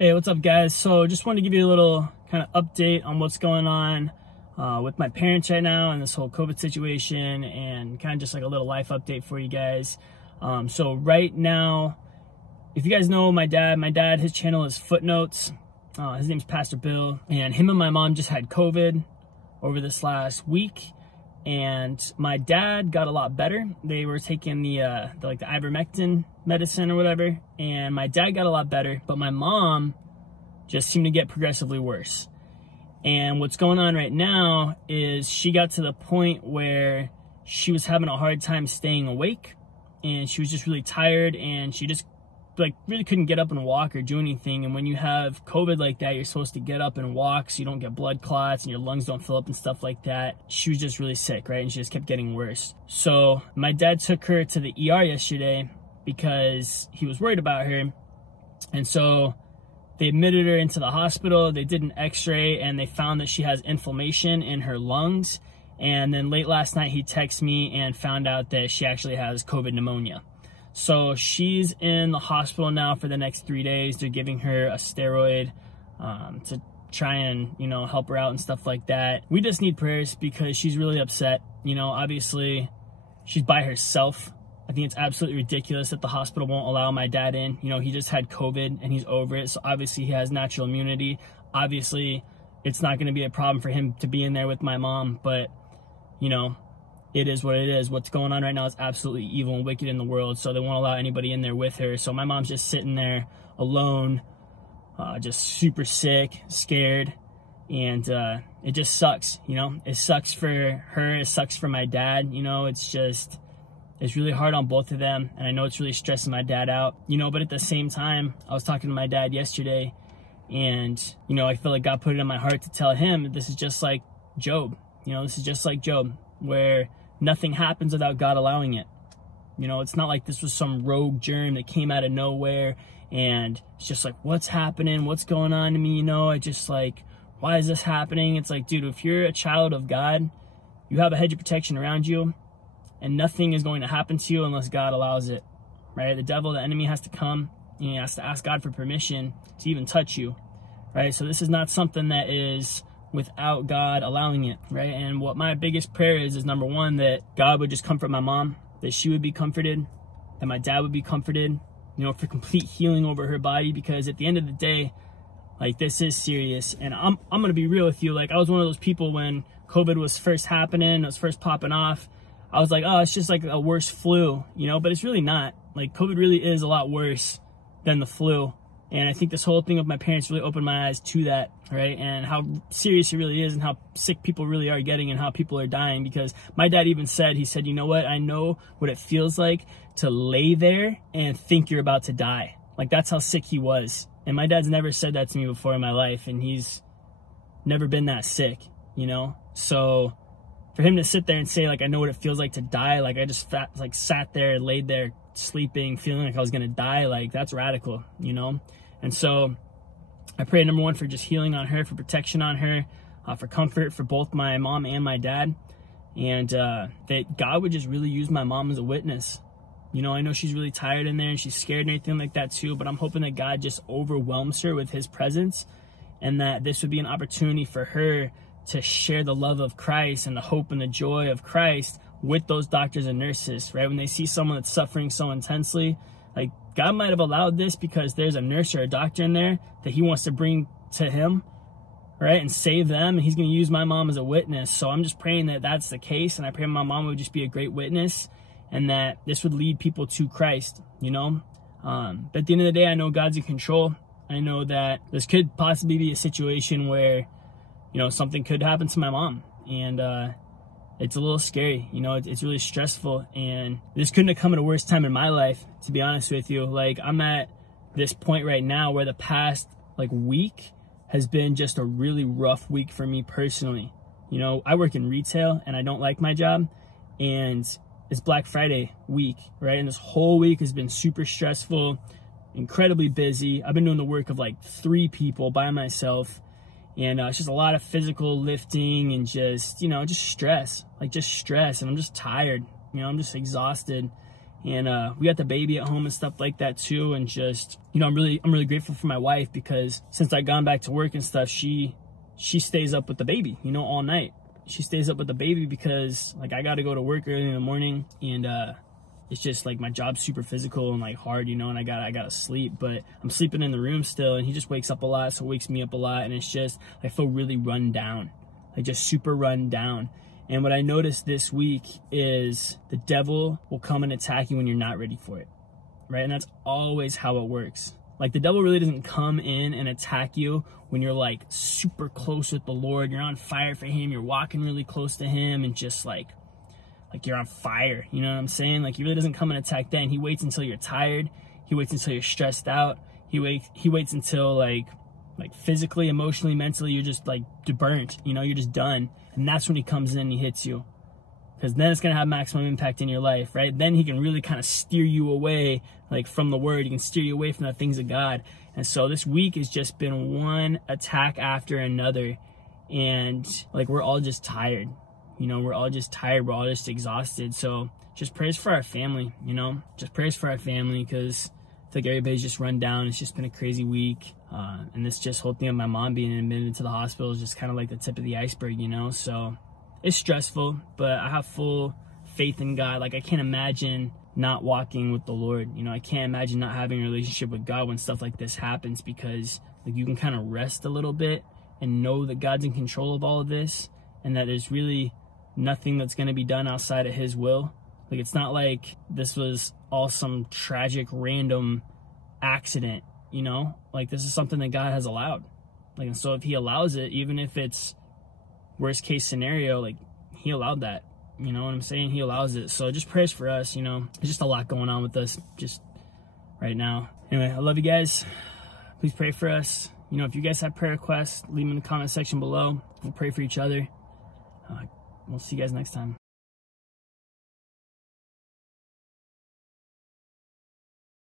Hey, what's up, guys? So just wanted to give you a little kind of update on what's going on with my parents right now and this whole COVID situation, and kind of just like a little life update for you guys. So right now, if you guys know my dad, his channel is Footnotes. His name's Pastor Bill, and him and my mom just had COVID over this last week, and my dad got a lot better. They were taking the ivermectin medicine or whatever, and my dad got a lot better, but my mom just seemed to get progressively worse. And what's going on right now is she got to the point where she was having a hard time staying awake, and she was just really tired, and she just really couldn't get up and walk or do anything. And when you have COVID like that, you're supposed to get up and walk so you don't get blood clots and your lungs don't fill up and stuff like that. She was just really sick, right? And she just kept getting worse. So my dad took her to the ER yesterday because he was worried about her. And so they admitted her into the hospital. They did an x-ray and they found that she has inflammation in her lungs. And then late last night, he texted me and found out that she actually has COVID pneumonia. So she's in the hospital now for the next 3 days. They're giving her a steroid to try and, help her out and stuff like that. We just need prayers because she's really upset. Obviously she's by herself. I think it's absolutely ridiculous that the hospital won't allow my dad in. He just had COVID and he's over it. So obviously he has natural immunity. Obviously it's not going to be a problem for him to be in there with my mom, but it is what it is. What's going on right now is absolutely evil and wicked in the world, so they won't allow anybody in there with her. So my mom's just sitting there alone, just super sick, scared, and it just sucks, It sucks for her, it sucks for my dad, it's really hard on both of them, and I know it's really stressing my dad out, but at the same time, I was talking to my dad yesterday, and, I feel like God put it in my heart to tell him that this is just like Job, this is just like Job, where nothing happens without God allowing it. It's not like this was some rogue germ that came out of nowhere and it's just like, what's happening? What's going on to me? I just like, why is this happening? It's like, dude, if you're a child of God, you have a hedge of protection around you and nothing is going to happen to you unless God allows it, right? The devil, the enemy has to come and he has to ask God for permission to even touch you, right? So this is not something that is without God allowing it, right? And what my biggest prayer is number one, that God would just comfort my mom, that she would be comforted, that my dad would be comforted, for complete healing over her body, because at the end of the day, like, this is serious. And I'm gonna be real with you. Like, I was one of those people when COVID was first happening, it was first popping off, I was like, oh, it's just like a worse flu, but it's really not. Like, COVID really is a lot worse than the flu. And I think this whole thing with my parents really opened my eyes to that, right? And how serious it really is and how sick people really are getting and how people are dying. Because my dad even said, he said, you know what? I know what it feels like to lay there and think you're about to die. Like, that's how sick he was. And my dad's never said that to me before in my life. And he's never been that sick, So for him to sit there and say, like, I know what it feels like to die. Like, I just sat there and laid there sleeping, feeling like I was going to die. Like, that's radical, And so I pray, number one, for just healing on her, for protection on her, for comfort for both my mom and my dad, and that God would just really use my mom as a witness. I know she's really tired in there and she's scared and everything like that too, but I'm hoping that God just overwhelms her with his presence, and that this would be an opportunity for her to share the love of Christ and the hope and the joy of Christ with those doctors and nurses, right? When they see someone that's suffering so intensely, like, God might have allowed this because there's a nurse or a doctor in there that he wants to bring to him, right, and save them, and he's going to use my mom as a witness. So I'm just praying that that's the case, and I pray my mom would just be a great witness, and that this would lead people to Christ, But at the end of the day, I know God's in control. I know that this could possibly be a situation where, something could happen to my mom, and it's a little scary, it's really stressful, and this couldn't have come at a worse time in my life, to be honest with you. Like, I'm at this point right now where the past week has been just a really rough week for me personally. I work in retail and I don't like my job, and it's Black Friday week, right? And this whole week has been super stressful, incredibly busy. I've been doing the work of 3 people by myself. And it's just a lot of physical lifting and just, just stress, and I'm just tired, I'm just exhausted. And we got the baby at home and stuff like that too. And just, you know, I'm really grateful for my wife, because since I gone back to work and stuff, she stays up with the baby, you know, all night. She stays up with the baby because, like, I got to go to work early in the morning, and it's just like my job's super physical and like hard, you know, and I gotta sleep, but I'm sleeping in the room still, and he just wakes up a lot, so it wakes me up a lot, and it's just, I feel really run down, like just super run down. And what I noticed this week is the devil will come and attack you when you're not ready for it, right? And that's always how it works. Like, the devil really doesn't come in and attack you when you're like super close with the Lord, you're on fire for him, you're walking really close to him, and just like you're on fire, you know what I'm saying? Like, he really doesn't come and attack then. He waits until you're tired. He waits until you're stressed out. He waits until like physically, emotionally, mentally, you're just like burnt, you know, you're just done. And that's when he comes in and he hits you, because then it's going to have maximum impact in your life, right? Then he can really kind of steer you away, like, from the word. He can steer you away from the things of God. And so this week has just been one attack after another, and like, we're all just tired, you know, we're all just tired, we're all just exhausted. So just prayers for our family, you know, just prayers for our family, because I feel like everybody's just run down. It's just been a crazy week. And this just whole thing of my mom being admitted to the hospital is just kind of like the tip of the iceberg, you know? So it's stressful, but I have full faith in God. Like, I can't imagine not walking with the Lord. You know, I can't imagine not having a relationship with God when stuff like this happens, because like, you can kind of rest a little bit and know that God's in control of all of this, and that there's really nothing that's going to be done outside of his will. Like, it's not like this was all some tragic random accident, you know? Like, this is something that God has allowed. Like, and so if he allows it, even if it's worst case scenario, like, he allowed that, you know what I'm saying? He allows it. So just prayers for us, you know? There's just a lot going on with us just right now. Anyway, I love you guys. Please pray for us. You know, if you guys have prayer requests, leave them in the comment section below. We'll pray for each other. We'll see you guys next time.